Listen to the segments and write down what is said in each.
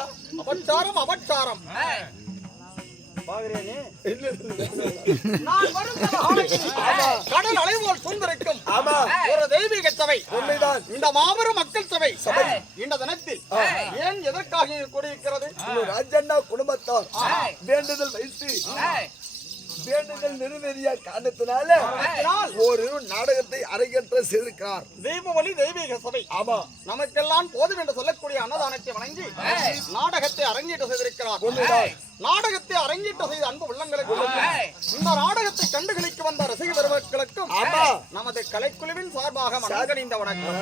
ஐயா அபச்சாரம் அபச்சாரம் கடல் அலைவோல் சூழ்ந்திருக்கும் ஒரு தெய்வீக சபை இந்த மாபெரும் மக்கள் சபை இந்த தினத்தில் ஏன் எதற்காக கூடியிருக்கிறது? ராஜண்ணா குடும்பத்தார் வேண்டுதல் வைத்து வேண்டுதல் நிறைவேறிய காரணத்தினால ஒரு நாடகத்தை அரங்கேற்ற செய்திருக்கிறார். தெய்வவழி தெய்வீக சபை ஆமா நமக்கெல்லாம் போதும் என்று சொல்லக்கூடிய அன்னதானத்தை வணங்கி நாடகத்தை அரங்கேற்ற செய்திருக்கிறார். நாடகத்தை அரங்கேற்ற செய்த அன்பு உள்ளங்களுக்கு இந்த நாடகத்தை கண்டுகளிக்க வந்த ரசிக பெருமக்களுக்கும் நமது கலைக்குழுவின் சார்பாக மனங்கணிந்த வணக்கம்.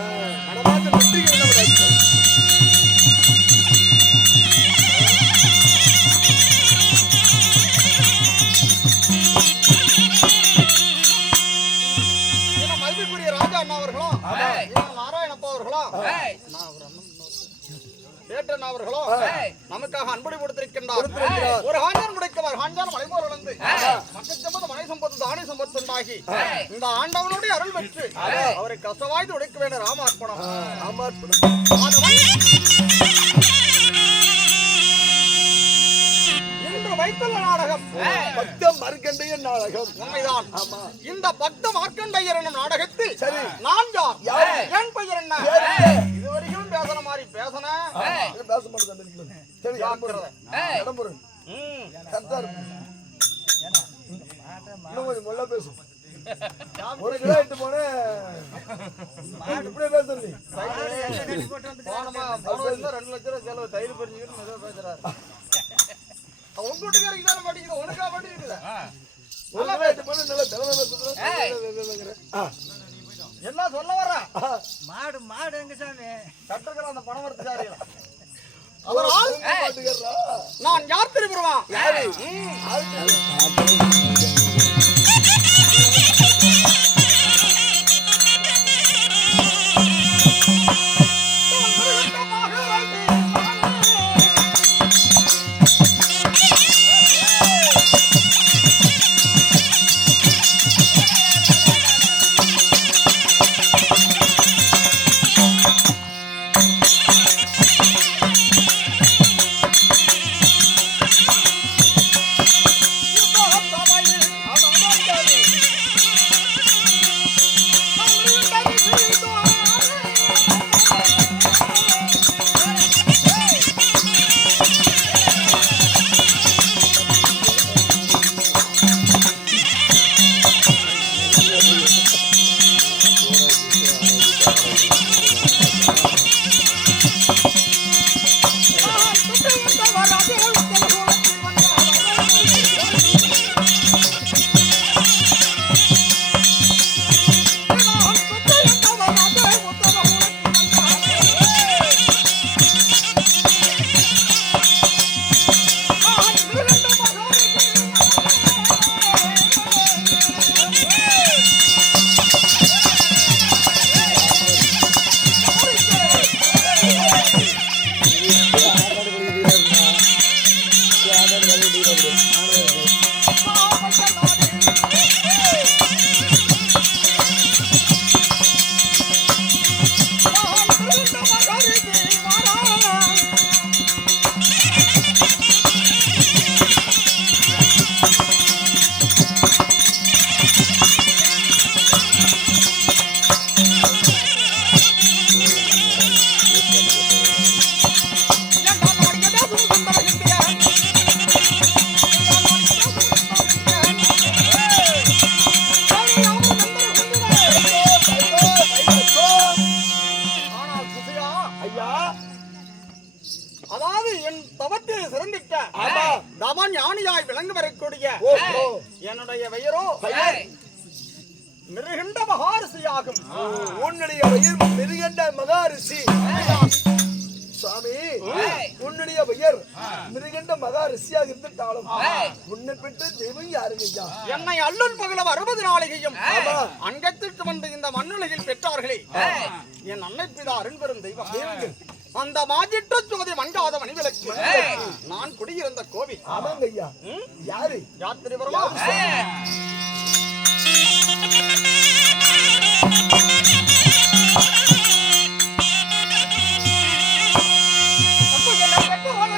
நமக்காக அன்படி கொடுத்திருக்கின்றார். ஒரு ஹாஞ்சான் முடைக்கவர் ஹாஞ்சான் மலைபோர் வளர்ந்து மக்கள் மனை சம்பத்து தானி சம்பத்து உண்டாகி இந்த ஆண்டவனுடைய அருள் பெற்று அவரை கசவாய்ந்து உடைக்க வேண்டிய ராமார்ப்பணம். இன்று வைத்துள்ள நாடகம் பக்த மார்க்கண்டையர் நாடகம். உண்மைதான். இந்த பக்த மார்க்கண்டையர் என்னும் நாடகத்தில் சரி நான் யார் என் பெயர் என்ன இதுவரைக்கும் பேசுற மாதிரி பேச மாட்டேன். சரி முள்ள பேசு ஒரு கிலோ இட்டு போன இப்படியே பேசுறது 2 லட்சம் செலவு தயிர் பறிச்சுக்கிட்டு பேசுறாரு. உங்க வீட்டுக்காரங்க மாட்டேங்குது உனக்கா மாட்டேங்குது என்ன சொல்ல வர மாடு மாடு எங்க சாமி கட்டுக்கிற அந்த பணம் வரத்து நான் யார் தெரியுமா? அதாவது என் தவத்தில் சிறந்திக்க தவன் ஞானியாய் விளங்க வரக்கூடிய என்னுடைய பெயரோ மிருகண்ட மகாரிஷியாகும். உன்னுடைய பெயர் மிருகண்ட மகாரிஷி. சுவாமி உன்னுடைய பெயர் மிருகண்ட மகாரிஷியாக இருந்துட்டாலும் உன்னை பெற்ற தெய்வம் யாருங்க? என்னை அல்லல் பகல 60 நாளிகையும் அங்கத்திற்கு வந்து இந்த மண்ணுலகில் பெற்றார்களே என் அன்னை பிதா அருண்பெரும் தெய்வம். அந்த மாஜிட்ட ஜோதி மங்காத மணிவிளக்கு நான் குடியிருந்த கோவில். ஆமாங்க ஐயா. யாரு யாத்திரை வருமா? அப்போ என்ன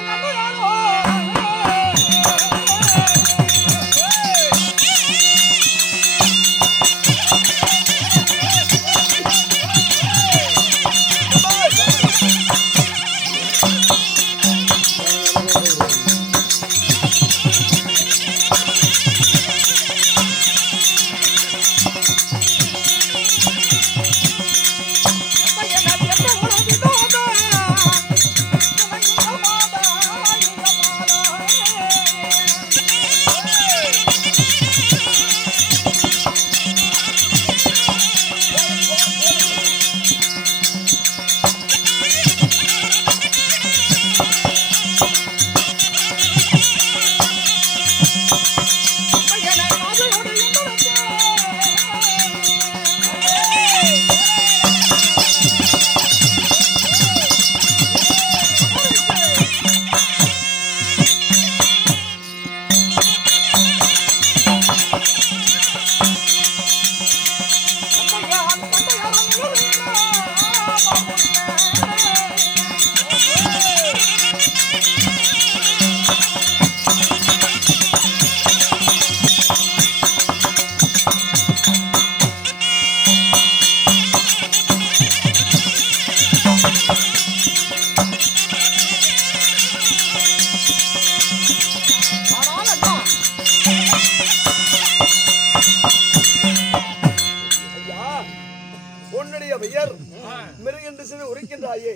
செய்து உரைக்கின்றாயே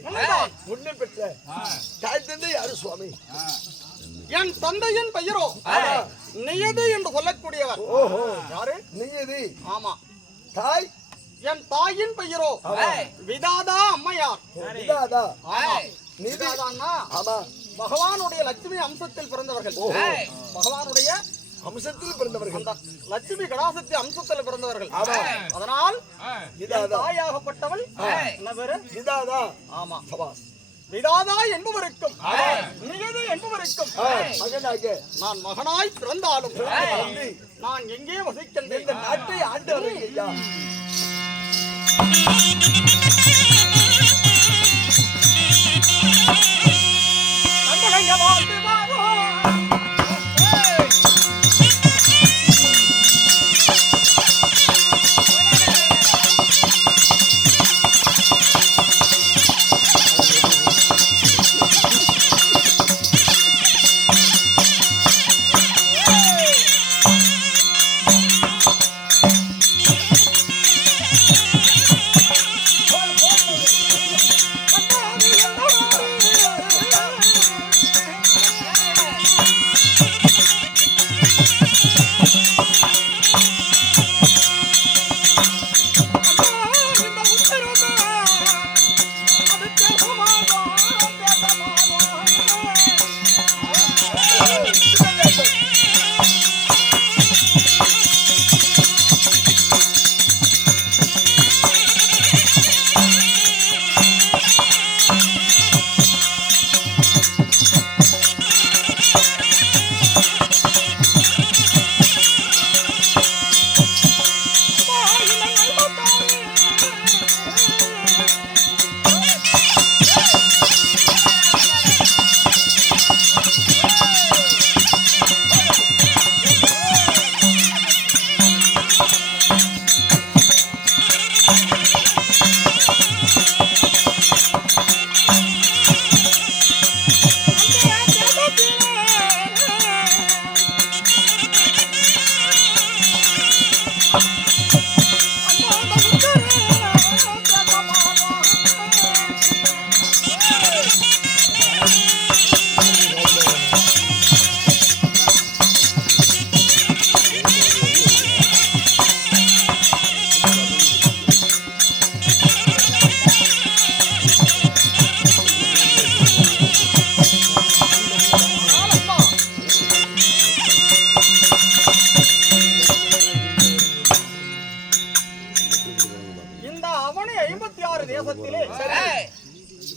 முன்னே பெற்ற தாய் தந்தை யாரு சுவாமி? என் தந்தையின் பெயரோ நியதி என்று சொல்லக்கூடியவர். ஓஹோ, யாரு? நியதி. ஆமா. தாய்? என் தாயின் பெயரோ விதாதா அம்மையார். விதாதா. ஆமா. நிதி. விதாதான்னா ஆமா, பகவானுடைய லட்சுமி அம்சத்தில் பிறந்தவர்கள். பகவானுடைய அம்சத்தில் பிறந்தவர்கள். அந்த லட்சுமி கடாசக்தி அம்சத்தில் பிறந்தவர்கள். ஆமா. அதனால் விதாதா. தாயாகப்பட்டவள் என்ன பேரு? விதாதா. ஆமா. சபாஸ். விதாதா என்பவருக்கும் நியதி என்பவருக்கும் மகனாக நான் மகனாய் பிறந்தாலும் தந்தை நான் எங்கே வசிக்கின்றேன்? இந்த நாட்டை ஆண்டவர்கள் ஐயா.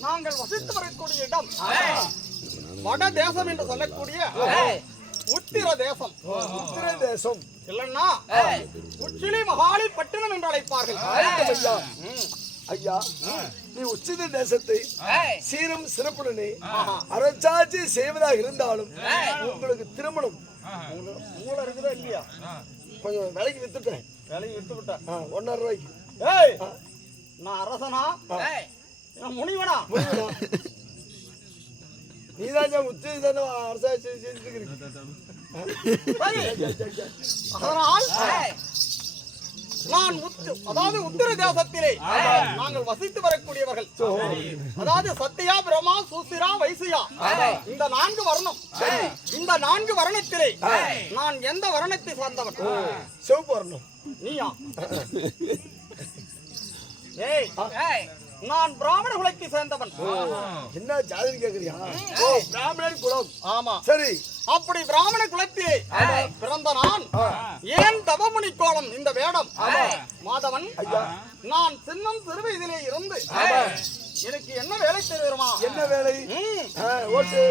நாங்கள் வசித்து வரக்கூடிய இடம் வட தேசம் என்று சொல்லக்கூடிய உத்திர தேசம். உத்திர தேசம் இல்லன்னா உச்சிலி மகாலி பட்டினம் என்று அழைப்பார்கள். ஐயா, நீ உச்சித தேசத்தை சீரும் சிறப்புடனே அரசாட்சி செய்வதாக இருந்தாலும் உங்களுக்கு திருமணம் மூளை இருக்குதா இல்லையா? கொஞ்சம் விலைக்கு வித்துட்டேன். விலைக்கு வித்து விட்டேன் 1.5 ரூபாய்க்கு. ஏய், நான் அரசனா முனிவனா? நீதான் உச்சி தானே அரசாட்சி செஞ்சுக்கிறீங்க. அதனால் நான் அதாவது உத்திர தேசத்திலே நாங்கள் வசித்து வரக்கூடியவர்கள். அதாவது சத்தியா, பிரமா, சூசிரா, வைசியா இந்த 4 வர்ணம். இந்த 4 வர்ணத்திலே நான் எந்த வர்ணத்தை சார்ந்தவன்? சிவப்பு வர்ணம். நீயா? ஏய், நான் பிராமண குலத்தை சேர்ந்தவன். என்ன ஜாதி கேக்குறியா? ஓ, பிராமணர் குலம். ஆமா, சரி. அப்படி பிராமண குலத்திலே பிறந்த நான் ஏன் தவமுனி கோலம் இந்த வேடம்? மாதவன், நான் சின்னம் சிறு வயதிலே இருந்து எனக்கு என்ன வேலை தெரியுமா? என்ன வேலை? ஓட்டு.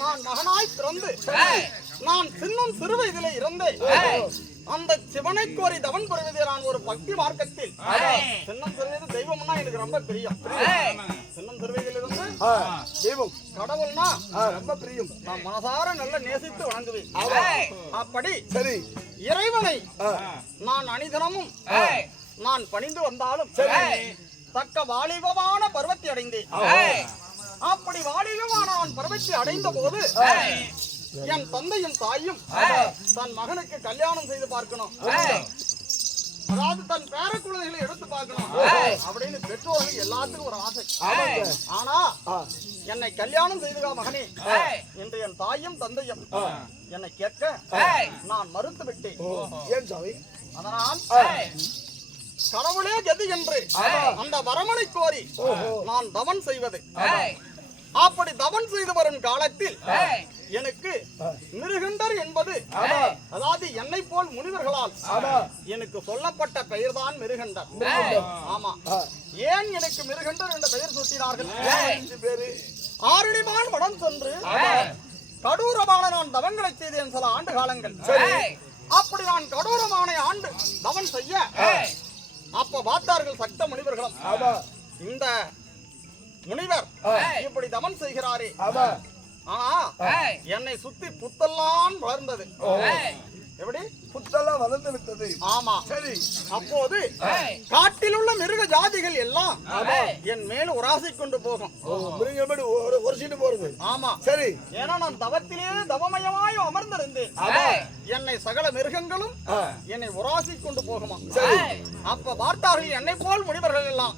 நான் மகனாய் பிறந்து நான் சின்னம் சிறு வயதிலே இருந்து அந்த சிவனை கோரி தவன் பெறுவதே நான் ஒரு பக்தி மார்க்கத்தில் சின்னம் சிறுவயது தெய்வம்னா எனக்கு ரொம்ப பிரியம். சின்னம் சிறுவயதில் இருந்து தெய்வம் கடவுள்னா ரொம்ப பிரியம். நான் மனசார நல்ல நேசித்து வணங்குவேன். அப்படி சரி இறைவனை நான் அணிதினமும் நான் பணிந்து வந்தாலும் தக்க வாலிபமான பருவத்தை அடைந்தேன். அப்படி வாலிபமான நான் பருவத்தை அடைந்த போது என் தந்தையும் தாயும் தன் மகனுக்கு கல்யாணம் செய்து பார்க்கணும், அதாவது தன் பேர குழந்தைகளை எடுத்து பார்க்கணும் அப்படின்னு பெற்றோர்கள் எல்லாத்துக்கும் ஒரு ஆசை. ஆனா என்னை கல்யாணம் செய்துகா மகனே என்று என் தாயும் தந்தையும் என்னை கேட்க நான் மறுத்து விட்டேன். ஏன் சாமி? அதனால் கடவுளே கதி என்று அந்த வரமனை கோரி நான் தவன் செய்வது. அப்படி தவன் செய்து வரும் காலத்தில் எனக்கு மிருகண்டர் என்பது, அதாவது என்னை போல் முனிவர்களால் எனக்கு சொல்லப்பட்ட பெயர் தான் மிருகண்டர். ஆமா, ஏன் எனக்கு மிருகண்டர் என்ற பெயர் சூட்டினார்கள்? ஆரணிமான் மடம் சென்று கடூரமான நான் தவங்களை செய்தேன் சில ஆண்டு காலங்கள். அப்படி நான் கடூரமான ஆண்டு தவன் செய்ய அப்ப பார்த்தார்கள் சக்த முனிவர்களும், இந்த முனிவர் இப்படி தவன் செய்கிறாரே, ஆனா என்னை சுத்தி புத்தெல்லாம் வளர்ந்தது. எப்படி புத்தெல்லாம் வளர்ந்து விட்டது? ஆமா சரி. அப்போது காட்டில் உள்ள மிருக ஜாதிகள் எல்லாம் என் மேல் உராசி கொண்டு போகும். ஒரு சீட்டு போறது? ஆமா சரி. ஏன்னா நான் தவத்திலே தவமயமாய் அமர்ந்திருந்தேன். என்னை சகல மிருகங்களும் என்னை உராசி கொண்டு போகுமா. அப்ப பார்த்தார்கள் என்னை போல் முனிவர்கள் எல்லாம்.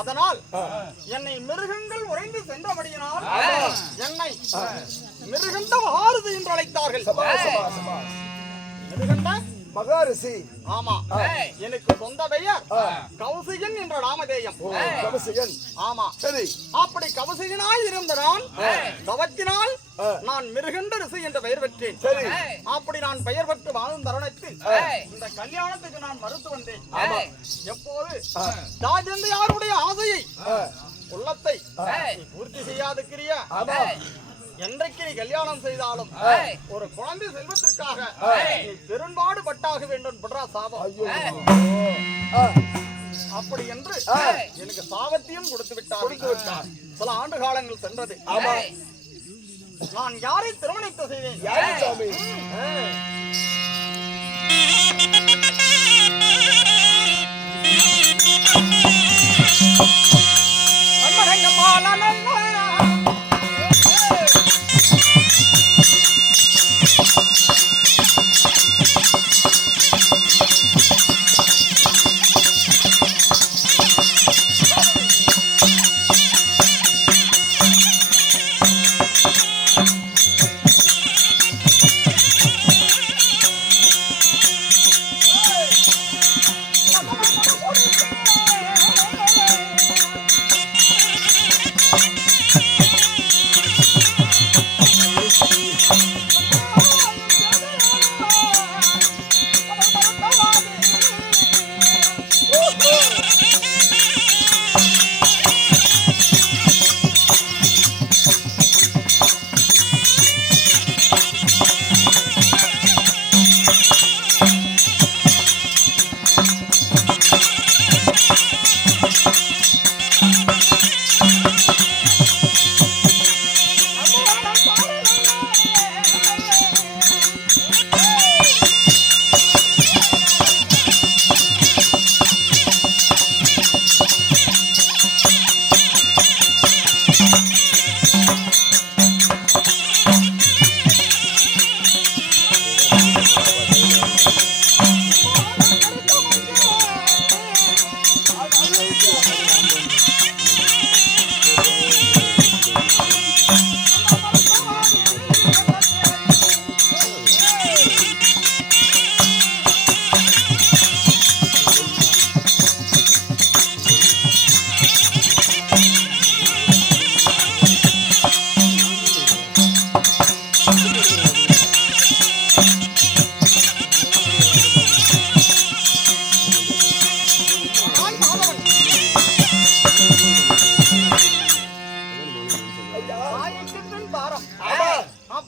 அதனால் என்னை மிருகங்கள் உறைந்து சென்றபடியினால் என்னை மிருகண்ட மகாரிஷி என்று அழைத்தார்கள். மிருகண்ட மகாரிஷி? ஆமா, எனக்கு சொந்த பெயர் கௌசிகன் என்ற நாமதேயம். கௌசிகன்? ஆமா சரி. அப்படி கௌசிகனாய் இருந்த நான் தவத்தினால் நான் மிருகண்ட ரிஷி என்ற பெயர் பெற்றேன். சரி. அப்படி நான் பெயர் பெற்று வாழும் தருணத்தில் இந்த கல்யாணத்துக்கு நான் மறுத்து வந்தேன். எப்போது ராஜேந்திராருடைய ஆசையை உள்ளத்தை பூர்த்தி செய்யாதுக்கிறியா, என்றைக்கு நீ கல்யாணம் செய்தாலும் ஒரு குழந்தை செல்வத்திற்காக நீ பெரும்பாடு பட்டாக வேண்டும் படுறா சாபம். அப்படி என்று எனக்கு சாபத்தையும் கொடுத்து விட்டார். சில ஆண்டு காலங்கள் சென்றது. நான் யாரை திருமணத்தை செய்வேன்? யாரை சாமி?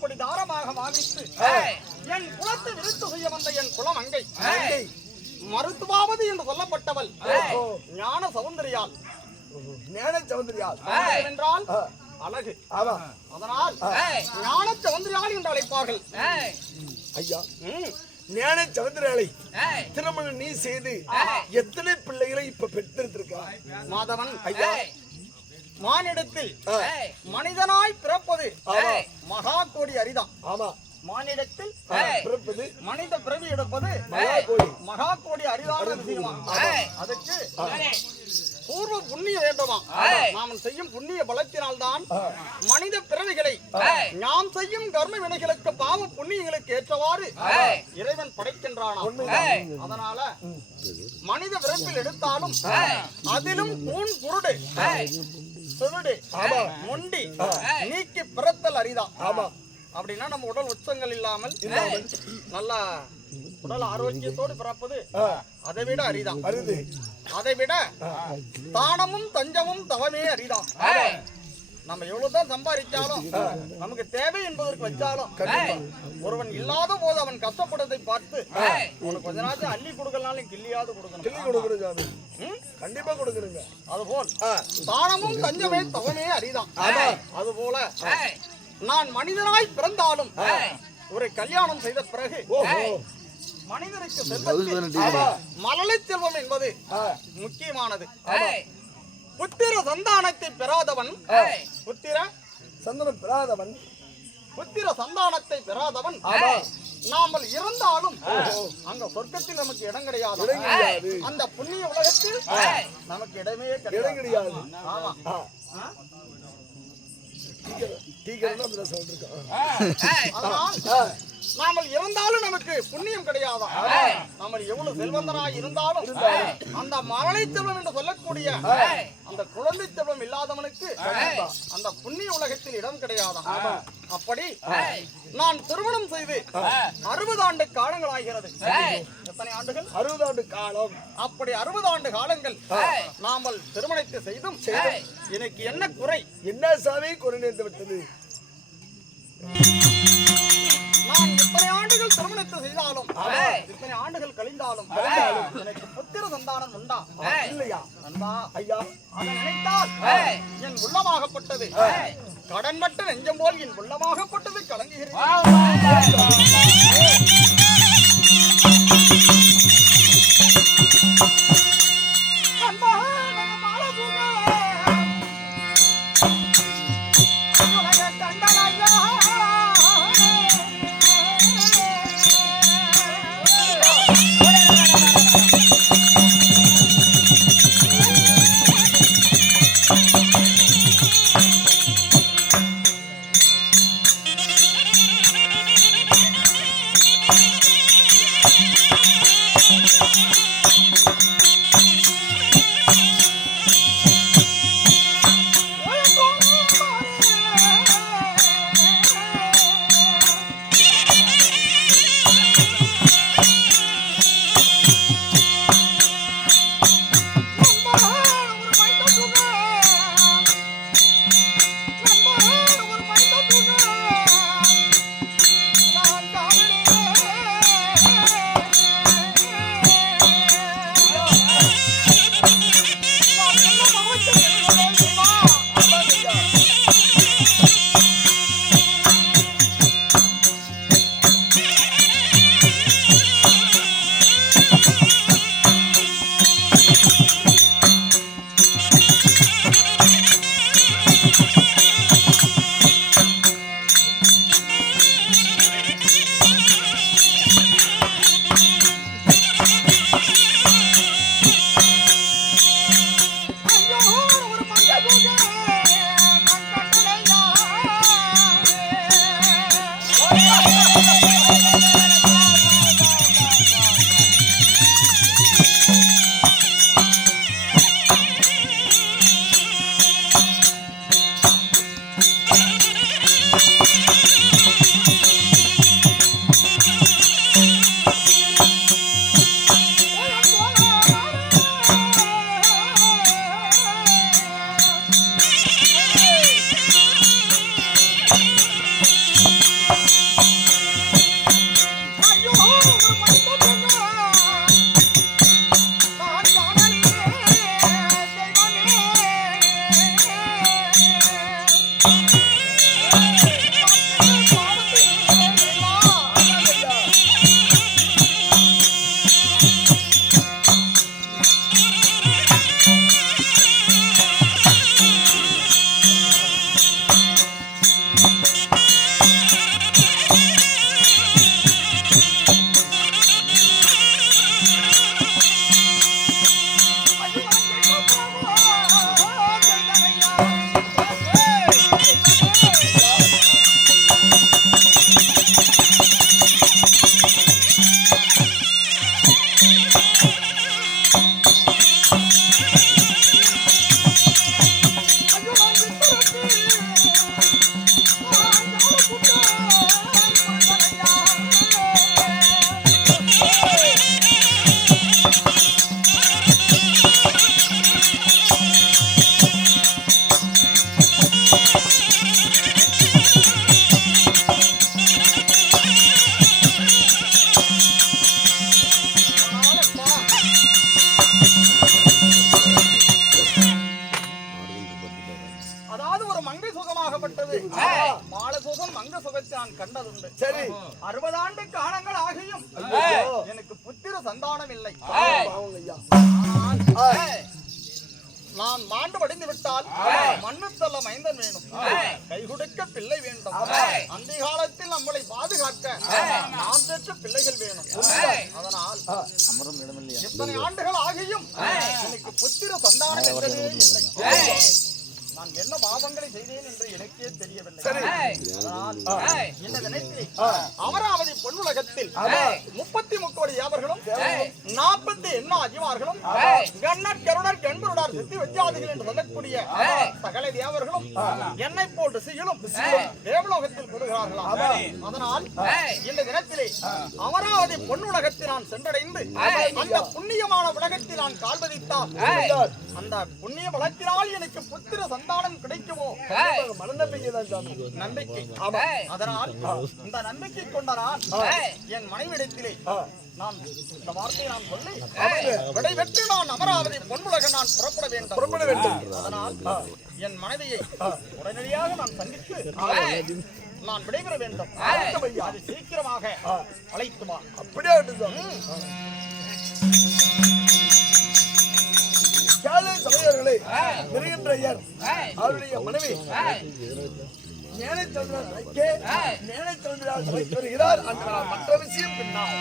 அப்படி தாரமாக பாவித்து என் குலத்தை விருத்து செய்ய வந்த என் குலம் அங்கை மருத்துவாவது என்று சொல்லப்பட்டவள் ஞான சௌந்தரியால். ஞான சௌந்தரியால் என்றால் அழகு. அதனால் ஞான சௌந்தரியால் என்று அழைப்பார்கள். ஐயா, ஞான சௌந்தரியாலை திருமணம் நீ செய்து எத்தனை பிள்ளைகளை இப்ப பெற்றெடுத்திருக்கிறாய்? மாதவன் ஐயா, மானிடத்தில் மனிதனாய் பிறப்பது மகா கோடி அரிதான். ஆமா, மானிடத்தில் பிறப்பது மனித பிறவி எடுப்பது மகா கோடி அரிதான விஷயமா. அதுக்கு பூர்வ புண்ணிய வேண்டுமா? நாம் செய்யும் புண்ணிய பலத்தினால்தான் மனித பிறவிகளை நாம் செய்யும் கர்ம வினைகளுக்கு பாவ புண்ணியங்களுக்கு ஏற்றவாறு இறைவன் படைக்கின்றான். அதனால மனித பிறப்பில் எடுத்தாலும் அதிலும் கூன் குருடு சுருடு முண்டி நீக்கி பிறத்தல் அரிதான். அப்படின்னா நம்ம உடல் உச்சங்கள் இல்லாமல் நல்லா உடல் ஆரோக்கியத்தோடு பிறப்பது அதை விட அரிதான். அதை விட தானமும் தஞ்சமும் தவமே அரிதான். நம்ம எவ்வளவுதான் சம்பாதிச்சாலும் நமக்கு தேவை என்பதற்கு வச்சாலும் ஒருவன் இல்லாத போது அவன் கஷ்டப்படுறதை பார்த்து உனக்கு கொஞ்ச நாள் அள்ளி கொடுக்கலனாலும் கிள்ளியாவது கொடுக்கணும். கண்டிப்பா கொடுக்குறீங்க. அதுபோல் தானமும் தஞ்சமே தவமே அரிதான். அதுபோல நான் மனிதனாய் பிறந்தாலும் ஒரு கல்யாணம் செய்த பிறகு மனிதனுக்கு செல்வத்தில் மழலை செல்வம் என்பது முக்கியமானது. புத்திர சந்தானத்தை பெறாதவன் புத்திர சந்தானத்தை பெறாதவன் நாமல் இருந்தாலும் அங்க சொர்க்கத்தில் நமக்கு இடம் கிடையாது. அந்த புண்ணிய உலகத்தில் நமக்கு இடமே கிடையாது. ஆமா, நாமல் இருந்தாலும் நமக்கு புண்ணியம் கிடையாது. நம்ம எவ்வளவு செல்வந்தனாய் இருந்தாலும் அந்த மழலை செல்வம் என்று சொல்லக்கூடிய அந்த குழந்தை செல்வம் இல்லாதவனுக்கு அந்த புண்ணிய உலகத்தில் இடம் கிடையாது. அப்படி நான் திருமணம் செய்து 60 ஆண்டு காலங்கள் ஆகிறது. எத்தனை ஆண்டுகள்? 60 ஆண்டு காலம். அப்படி 60 ஆண்டு காலங்கள் நாமல் திருமணத்தை செய்தும் எனக்கு என்ன குறை? என்ன சாமி குறை நேர்ந்து விட்டது? நான் இத்தனை ஆண்டுகள் திருமணத்தை செய்தாலும் இத்தனை ஆண்டுகள் கழிந்தாலும் எனக்கு புத்திர சந்தானம் உண்டா இல்லையா? ஐயா, அதை நினைத்தால் என் உள்ளமாகப்பட்டது கடன்பட்ட நெஞ்சம் போல் என் உள்ளமாகப்பட்டது கலங்குகிறது. நான் கண்டதுண்டு. சரி 60 ஆண்டு காலங்கள் ஆகியும் எனக்கு புத்திர சந்தானம் இல்லை. பாவங்க ஐயா. நான் மாண்டு வடிந்து விட்டால் மண்ணு தள்ள மைந்தன் வேணும், கை கொடுக்க பிள்ளை வேண்டும். அந்த காலத்தில் நம்மளை பாதுகாக்க நான் பெற்ற பிள்ளைகள் வேணும். அதனால் எத்தனை ஆண்டுகள் ஆகியும் எனக்கு புத்திர சந்தானம் என்பதே இல்லை. நான் என்ன பாவங்களை செய்தேன் என்று எனக்கே தெரியவில்லை. அதனால் இந்த தினத்தில் அமராவதி பொன்னுலகத்தில் 33 கோடி யாவர்களும் 48 அதிகார்களும் கண்ணர் கருணர் கண்பருடார் சித்தி வித்தியாதிகள் என்று சொல்லக்கூடிய சகல தேவர்களும் என்னை போல் ரிஷிகளும் தேவலோகத்தில் பெறுகிறார்களாம். அதனால் இந்த தினத்திலே அமராவதி பொன்னுலகத்தில் நான் சென்றடைந்து அந்த புண்ணியமான உலகத்தில் நான் கால்வதித்தால் அந்த புண்ணிய பலத்தினால் எனக்கு புத்திர சந்தானம் கிடைக்குமோ மனநம்பிக்கை தான் சாமி. நம்பிக்கை. அதனால் இந்த நம்பிக்கை கொண்ட நான் என் மனைவிடத்திலே நான் இந்த வார்த்தையை நான் சொல்லி விடைபெற்று நான் அமராவதி பொன்னுலக நான் புறப்பட வேண்டும். அதனால் என் மனைவியை உடனடியாக நான் சந்தித்து நான் விடைபெற வேண்டும். அது சீக்கிரமாக அழைத்து வா. அப்படியே சமயர்களே, பெருகின்றையர் அவருடைய மனைவி மேனை சந்திரால் வருகிறார். மற்ற விஷயம் பின்னால்